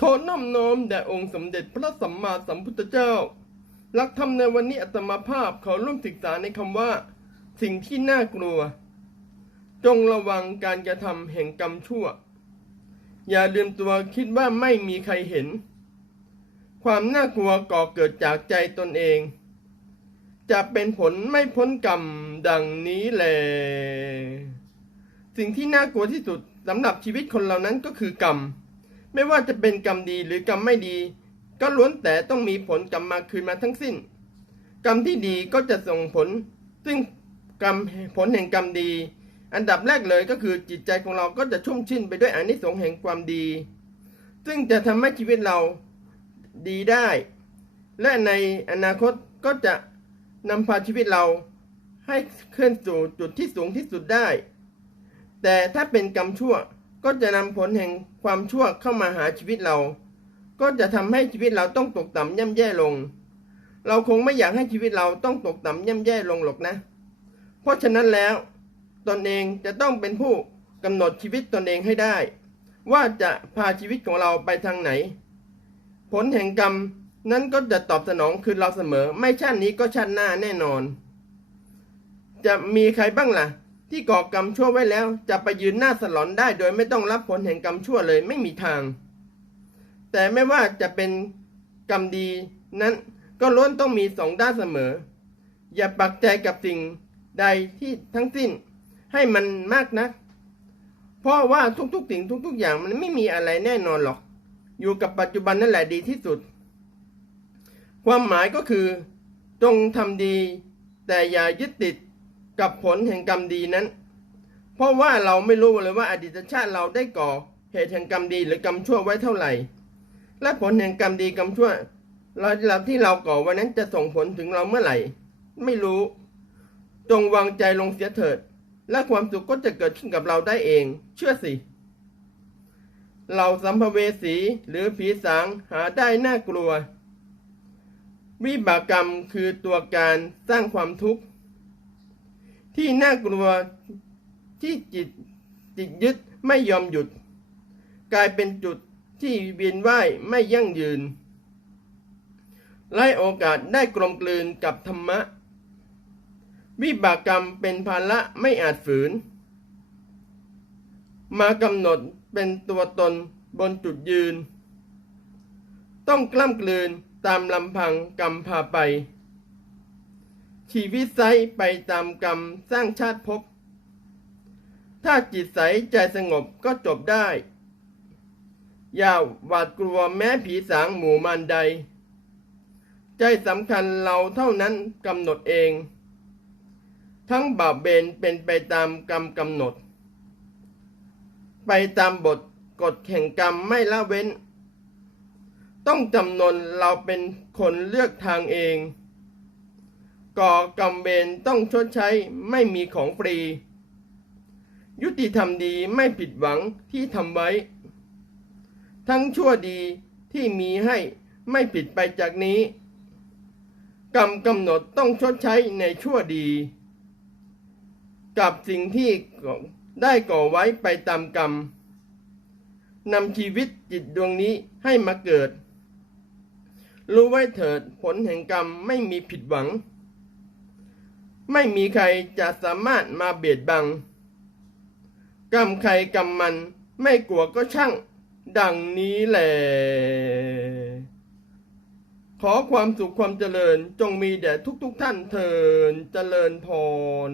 ขอน้อมน้อมแด่องค์สมเด็จพระสัมมาสัมพุทธเจ้า หลักธรรมในวันนี้อัตมาภาพขอร่วมศึกษาในคำว่า สิ่งที่น่ากลัว จงระวังการกระทำแห่งกรรมชั่ว อย่าลืมตัวคิดว่าไม่มีใครเห็น ความน่ากลัวก่อเกิดจากใจตนเอง จะเป็นผลไม่พ้นกรรมดังนี้แหละสิ่งที่น่ากลัวที่สุดสำหรับชีวิตคนเรานั้นก็คือกรรม ไม่ว่าจะเป็นกรรมดีหรือกรรมไม่ดี ก็ล้วนแต่ต้องมีผลกรรมมาคืนมาทั้งสิ้น กรรมที่ดีก็จะส่งผล ซึ่งกรรมผลแห่งกรรมดี อันดับแรกเลยก็คือจิตใจของเราก็จะชุ่มชื่นไปด้วยอานิสงส์แห่งความดี ซึ่งจะทำให้ชีวิตเราดีได้ และในอนาคตก็จะนำพาชีวิตเราให้เคลื่อนสู่จุดที่สูงที่สุดได้ แต่ถ้าเป็นกรรมชั่ว ก็จะนำผลแห่งความชั่วเข้ามาหาชีวิตเรา ก็จะทำให้ชีวิตเราต้องตกต่ำย่ำแย่ลง เราคงไม่อยากให้ชีวิตเราต้องตกต่ำย่ำแย่ลงหรอกนะ เพราะฉะนั้นแล้ว ตนเองจะต้องเป็นผู้กำหนดชีวิตตนเองให้ได้ ว่าจะพาชีวิตของเราไปทางไหน ผลแห่งกรรมนั้นก็จะตอบสนองคืนเราเสมอ ไม่ชาตินี้ก็ชาติหน้าแน่นอน จะมีใครบ้างล่ะ ที่ก่อกรรมชั่วไว้แล้ว จะไปยืนหน้าสลอนได้โดยไม่ต้องรับผลแห่งกรรมชั่วเลยไม่มีทาง แต่ไม่ว่าจะเป็นกรรมดีนั้นก็ล้วนต้องมีสองด้านเสมอ อย่าปักใจกับสิ่งใดที่ทั้งสิ้นให้มันมากนัก เพราะว่าทุกๆสิ่งทุก ๆ อย่างมันไม่มีอะไรแน่นอนหรอก อยู่กับปัจจุบันนั่นแหละดีที่สุด ความหมายก็คือ จงทำดี แต่อย่ายึดติด กับผลแห่งกรรมดีนั้น เพราะว่าเราไม่รู้เลยว่าอดีตชาติเราได้ก่อเหตุแห่งกรรมดีหรือกรรมชั่วไว้เท่าไหร่ และผลแห่งกรรมดีกรรมชั่วเราที่เราก่อว้นั้นจะส่งผลถึงเราเมื่อไหร่ ไม่รู้ จงวางใจลงเสียเถิด และความสุขก็จะเกิดขึ้นกับเราได้เอง เชื่อสิเราสัมภเวสีหรือผีสางหาได้น่ากลัว วิบากกรรมคือตัวการสร้างความทุกข์ ที่น่ากลัวที่จิตจิตยึดไม่ยอมหยุด กลายเป็นจุดที่เวียนว่ายไม่ยั่งยืนไล่โอกาสได้กลมกลืนกับธรรมะ วิบากกรรมเป็นภาระไม่อาจฝืน มากำหนดเป็นตัวตนบนจุดยืน ต้องกล้ำกลืนตามลำพังกรรมพาไป ชีวิตไซไปตามกรรมสร้างชาติภพ ถ้าจิตใสใจสงบก็จบได้ อย่าหวาดกลัวแม้ผีสางหมู่มารใด ใจสำคัญเราเท่านั้นกำหนดเอง ทั้งบาปเบนเป็นไปตามกรรมกำหนด ไปตามบทกฎแห่งกรรมไม่ละเว้น ต้องจำนนเราเป็นคนเลือกทางเอง ก่อกรรมเบนต้องชดใช้ไม่มีของฟรี ยุติธรรมดีไม่ผิดหวังที่ทำไว้ ทั้งชั่วดีที่มีให้ไม่ผิดไปจากนี้ กรรมกำหนดต้องชดใช้ในชั่วดี กับสิ่งที่ได้ก่อไว้ไปตามกรรมนำชีวิตจิตดวงนี้ให้มาเกิด รู้ไว้เถิดผลแห่งกรรมไม่มีผิดหวัง ไม่มีใครจะสามารถมาเบียดบังกรรมใครกรรมมันไม่กลัวก็ช่าง ดังนี้แหละขอความสุขความเจริญจงมีแด่ทุกๆทท่านเถินเจริญพร